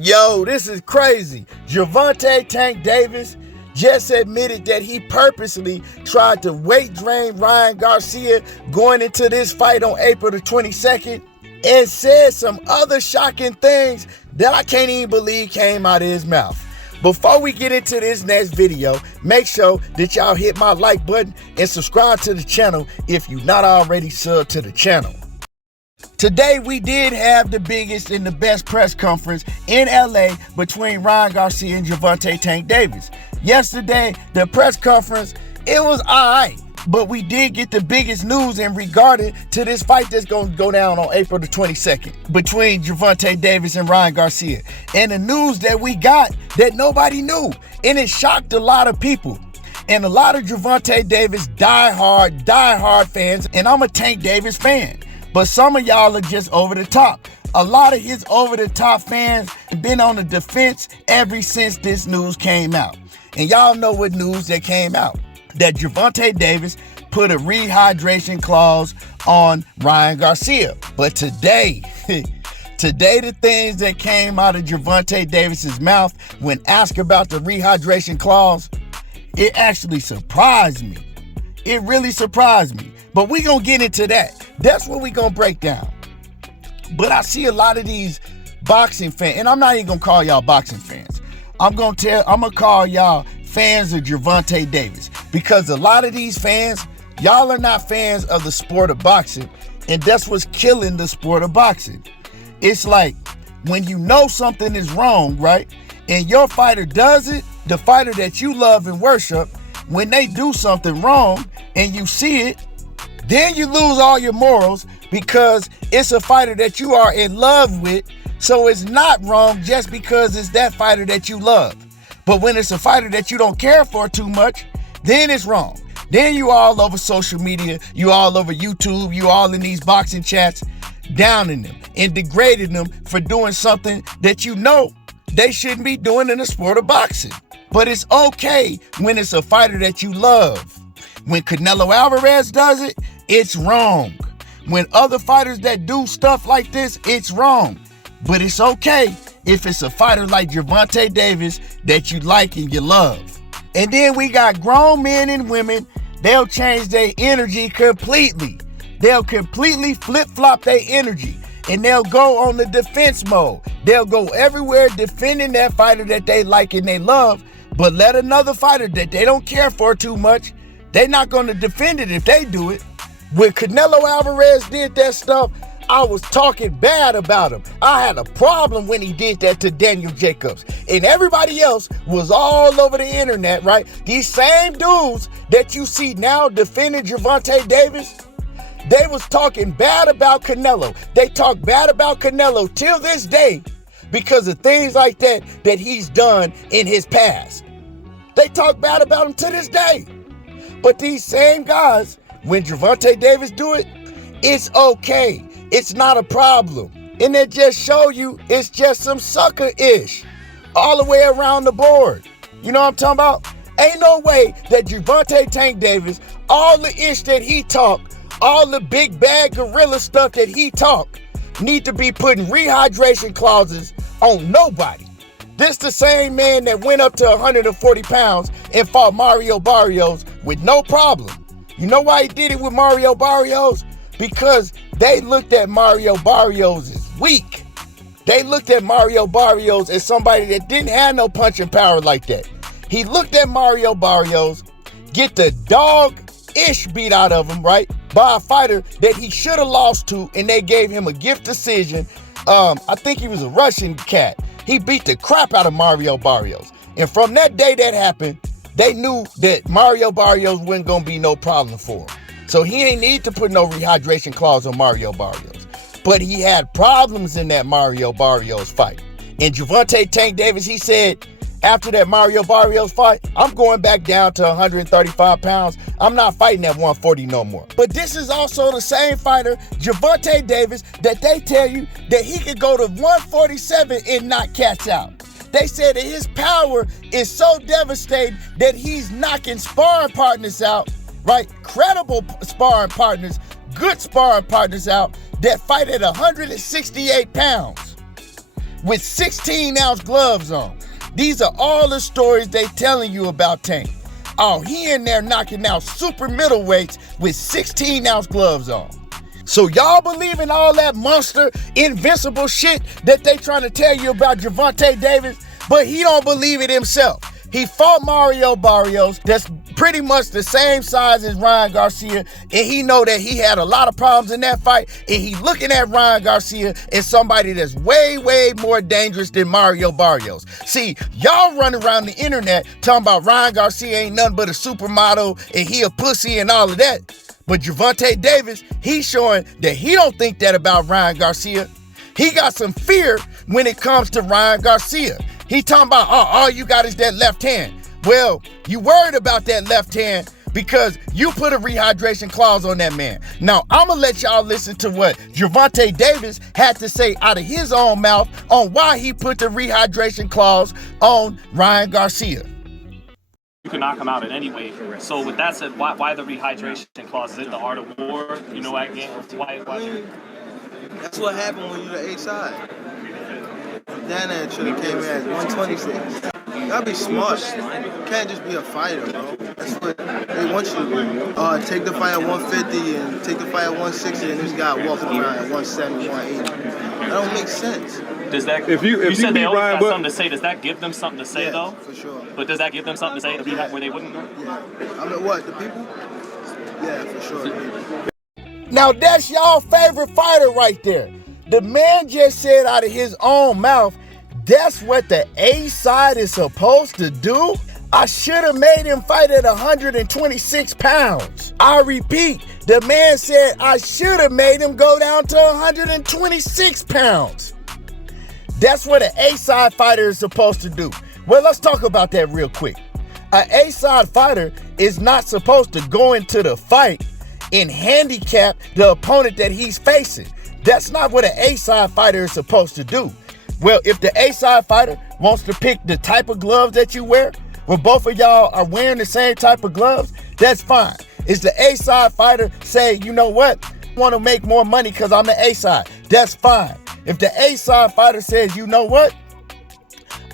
Yo, this is crazy. Gervonta Tank Davis just admitted that he purposely tried to weight drain Ryan Garcia going into this fight on April the 22nd and said some other shocking things that I can't even believe came out of his mouth. Before we get into this next video, make sure that y'all hit my like button and subscribe to the channel if you're not already subbed to the channel. Today, we did have the biggest and the best press conference in LA between Ryan Garcia and Gervonta Tank Davis. Yesterday, the press conference, it was alright, but we did get the biggest news in regarding to this fight that's going to go down on April the 22nd between Gervonta Davis and Ryan Garcia. And the news that we got that nobody knew, and it shocked a lot of people. And a lot of Gervonta Davis die-hard fans, and I'm a Tank Davis fan. But some of y'all are just over the top. A lot of his over-the-top fans have been on the defense ever since this news came out. And y'all know what news that came out. That Gervonta Davis put a rehydration clause on Ryan Garcia. But today the things that came out of Gervonta Davis's mouth when asked about the rehydration clause, it actually surprised me. It really surprised me. But we gonna get into that. That's what we gonna break down. But I see a lot of these boxing fans, and I'm not even gonna call y'all boxing fans. I'm gonna call y'all fans of Gervonta Davis, because a lot of these fans, y'all are not fans of the sport of boxing, and that's what's killing the sport of boxing. It's like when you know something is wrong, right? And your fighter does it, the fighter that you love and worship, when they do something wrong and you see it, then you lose all your morals because it's a fighter that you are in love with. So it's not wrong just because it's that fighter that you love. But when it's a fighter that you don't care for too much, then it's wrong. Then you all over social media, you all over YouTube, you all in these boxing chats, downing them and degrading them for doing something that you know they shouldn't be doing in the sport of boxing. But it's okay when it's a fighter that you love. When Canelo Alvarez does it, it's wrong. When other fighters that do stuff like this, it's wrong. But it's okay if it's a fighter like Gervonta Davis that you like and you love. And then we got grown men and women, they'll change their energy completely. They'll completely flip-flop their energy, and they'll go on the defense mode. They'll go everywhere defending that fighter that they like and they love, but let another fighter that they don't care for too much, they're not going to defend it if they do it. When Canelo Alvarez did that stuff, I was talking bad about him. I had a problem when he did that to Daniel Jacobs. And everybody else was all over the internet, right? These same dudes that you see now defending Gervonta Davis, they was talking bad about Canelo. They talk bad about Canelo till this day because of things like that he's done in his past. They talk bad about him to this day. But these same guys, when Gervonta Davis do it, it's okay. It's not a problem. And they just show you it's just some sucker-ish all the way around the board. You know what I'm talking about? Ain't no way that Gervonta Tank Davis, all the ish that he talk, all the big bad gorilla stuff that he talk, need to be putting rehydration clauses on nobody. This the same man that went up to 140 pounds and fought Mario Barrios with no problem. You know why he did it with Mario Barrios? Because they looked at Mario Barrios as weak. They looked at Mario Barrios as somebody that didn't have no punching power like that. He looked at Mario Barrios, get the dog-ish beat out of him, right? By a fighter that he should have lost to, and they gave him a gift decision. I think he was a Russian cat. He beat the crap out of Mario Barrios. And from that day that happened, they knew that Mario Barrios wasn't going to be no problem for him. So he ain't need to put no rehydration clause on Mario Barrios. But he had problems in that Mario Barrios fight. And Gervonta Tank Davis, he said, after that Mario Barrios fight, I'm going back down to 135 pounds. I'm not fighting at 140 no more. But this is also the same fighter, Gervonta Davis, that they tell you that he could go to 147 and knock cats out. They said that his power is so devastating that he's knocking sparring partners out, right? Credible sparring partners, good sparring partners out that fight at 168 pounds. with 16-ounce gloves on. These are all the stories they telling you about Tank. Oh, he in there knocking out super middleweights with 16-ounce gloves on. So y'all believe in all that monster, invincible shit that they trying to tell you about Gervonta Davis, but he don't believe it himself. He fought Mario Barrios, that's pretty much the same size as Ryan Garcia, and he know that he had a lot of problems in that fight, and he looking at Ryan Garcia as somebody that's way, way more dangerous than Mario Barrios. See, y'all run around the internet talking about Ryan Garcia ain't nothing but a supermodel, and he a pussy and all of that. But Gervonta Davis, he's showing that he don't think that about Ryan Garcia. He got some fear when it comes to Ryan Garcia. He talking about, oh, all you got is that left hand. Well, you worried about that left hand because you put a rehydration clause on that man. Now, I'm going to let y'all listen to what Gervonta Davis had to say out of his own mouth on why he put the rehydration clause on Ryan Garcia. You can knock him out in any way. So with that said, why the rehydration clause? Is it the art of war? You know, at game? Why? That's what happened when you're the A side. Dan should have came in at 126. You gotta be smart. You can't just be a fighter, bro. That's what they want you to do. Take the fight at 150 and take the fight at 160, and this guy walking around at 170, 180. That don't make sense. Does that? If you said they always got something to say, does that give them something to say though? For sure. But does that give them something to say to be where they wouldn't know? Yeah. I mean, what, the people? Yeah, for sure. The people. Now that's y'all favorite fighter right there. The man just said out of his own mouth, that's what the A side is supposed to do? I should have made him fight at 126 pounds. I repeat, the man said I should have made him go down to 126 pounds. That's what an A-side fighter is supposed to do. Well, let's talk about that real quick. An A-side fighter is not supposed to go into the fight and handicap the opponent that he's facing. That's not what an A-side fighter is supposed to do. Well, if the A-side fighter wants to pick the type of gloves that you wear, where both of y'all are wearing the same type of gloves, that's fine. Is the A-side fighter say, you know what, I want to make more money because I'm the A-side, that's fine. If the A-side fighter says, you know what,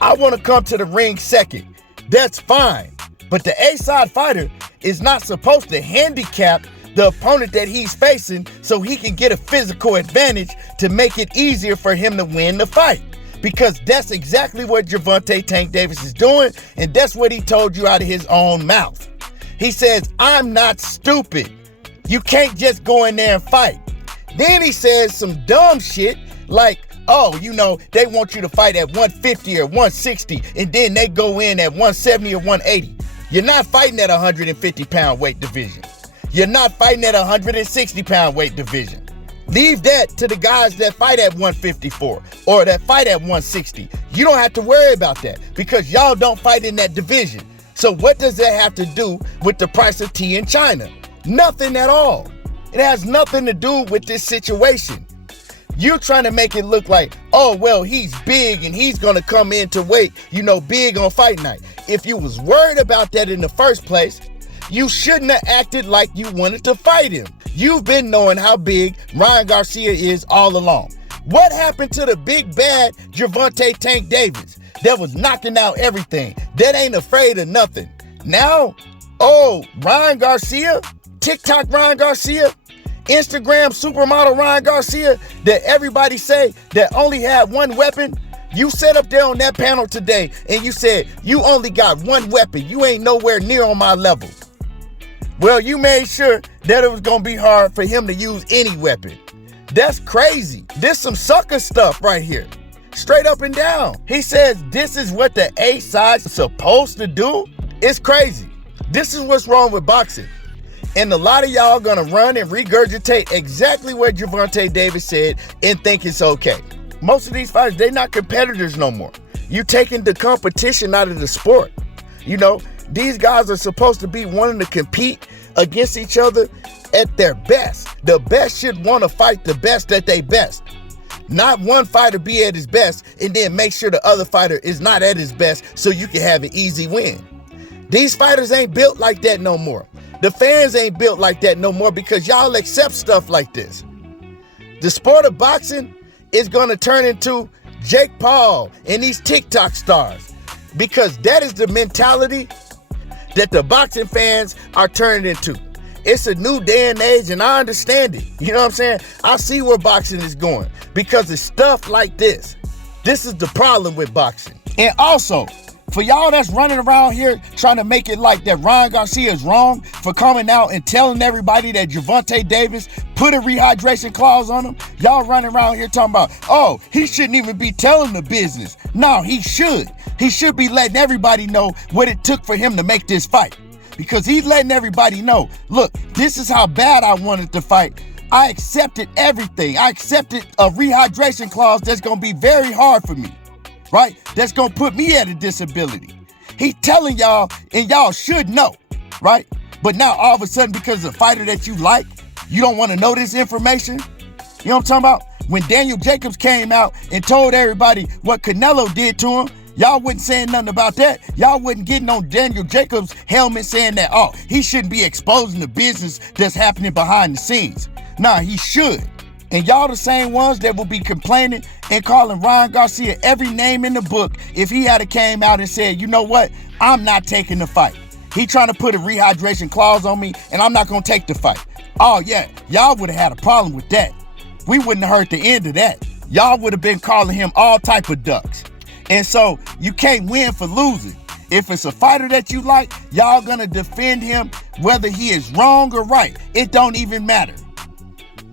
I want to come to the ring second, that's fine. But the A-side fighter is not supposed to handicap the opponent that he's facing so he can get a physical advantage to make it easier for him to win the fight. Because that's exactly what Gervonta Tank Davis is doing, and that's what he told you out of his own mouth. He says, I'm not stupid. You can't just go in there and fight. Then he says some dumb shit like, oh, you know, they want you to fight at 150 or 160, and then they go in at 170 or 180. You're not fighting at 150-pound weight division. You're not fighting at 160-pound weight division. Leave that to the guys that fight at 154 or that fight at 160. You don't have to worry about that because y'all don't fight in that division. So what does that have to do with the price of tea in China? Nothing at all. It has nothing to do with this situation. You're trying to make it look like, oh, well, he's big and he's going to come into weight, you know, big on fight night. If you was worried about that in the first place, you shouldn't have acted like you wanted to fight him. You've been knowing how big Ryan Garcia is all along. What happened to the big bad Gervonta Tank Davis that was knocking out everything, that ain't afraid of nothing? Now, oh, Ryan Garcia, TikTok Ryan Garcia, Instagram supermodel Ryan Garcia that everybody say that only had one weapon. You sat up there on that panel today and you said you only got one weapon. You ain't nowhere near on my level. Well, you made sure that it was going to be hard for him to use any weapon. That's crazy. This some sucker stuff right here. Straight up and down. He says this is what the A side's supposed to do. It's crazy. This is what's wrong with boxing. And a lot of y'all gonna run and regurgitate exactly what Gervonta Davis said and think it's okay. Most of these fighters, they're not competitors no more. You taking the competition out of the sport. You know, these guys are supposed to be wanting to compete against each other at their best. The best should want to fight the best at their best. Not one fighter be at his best and then make sure the other fighter is not at his best so you can have an easy win. These fighters ain't built like that no more. The fans ain't built like that no more because y'all accept stuff like this. The sport of boxing is going to turn into Jake Paul, and these TikTok stars. Because that is the mentality that the boxing fans are turned into. It's a new day and age, and I understand it. You know what I'm saying? I see where boxing is going because it's stuff like this. This is the problem with boxing. And also, for y'all that's running around here trying to make it like that Ryan Garcia is wrong for coming out and telling everybody that Gervonta Davis put a rehydration clause on him, y'all running around here talking about, oh, he shouldn't even be telling the business. No, he should. He should be letting everybody know what it took for him to make this fight. Because he's letting everybody know, look, this is how bad I wanted to fight. I accepted everything. I accepted a rehydration clause that's going to be very hard for me, right? That's going to put me at a disability. He's telling y'all, and y'all should know, right? But now all of a sudden, because of a fighter that you like, you don't want to know this information? You know what I'm talking about? When Daniel Jacobs came out and told everybody what Canelo did to him, y'all wasn't saying nothing about that. Y'all wasn't getting on Daniel Jacobs' helmet saying that, oh, he shouldn't be exposing the business that's happening behind the scenes. Nah, he should. And y'all the same ones that will be complaining and calling Ryan Garcia every name in the book if he had came out and said, you know what, I'm not taking the fight. He trying to put a rehydration clause on me and I'm not going to take the fight. Oh yeah, y'all would have had a problem with that. We wouldn't have heard the end of that. Y'all would have been calling him all type of ducks. And so you can't win for losing. If it's a fighter that you like, y'all gonna defend him whether he is wrong or right. It don't even matter.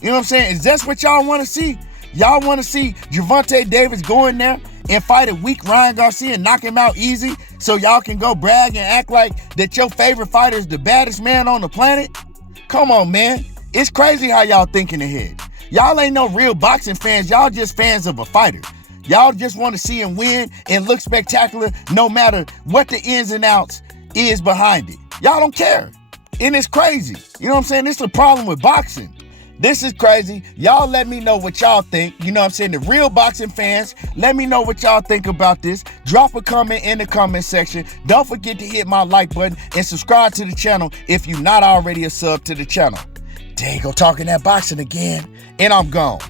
You know what I'm saying? Is that what y'all want to see? Y'all want to see Gervonta Davis go in there and fight a weak Ryan Garcia and knock him out easy so y'all can go brag and act like that your favorite fighter is the baddest man on the planet? Come on, man. It's crazy how y'all thinking ahead. Y'all ain't no real boxing fans. Y'all just fans of a fighter. Y'all just want to see him win and look spectacular no matter what the ins and outs is behind it. Y'all don't care. And it's crazy. You know what I'm saying? This is the problem with boxing. This is crazy. Y'all let me know what y'all think. You know what I'm saying? The real boxing fans, let me know what y'all think about this. Drop a comment in the comment section. Don't forget to hit my like button and subscribe to the channel if you're not already a sub to the channel. There you go, talking that boxing again. And I'm gone.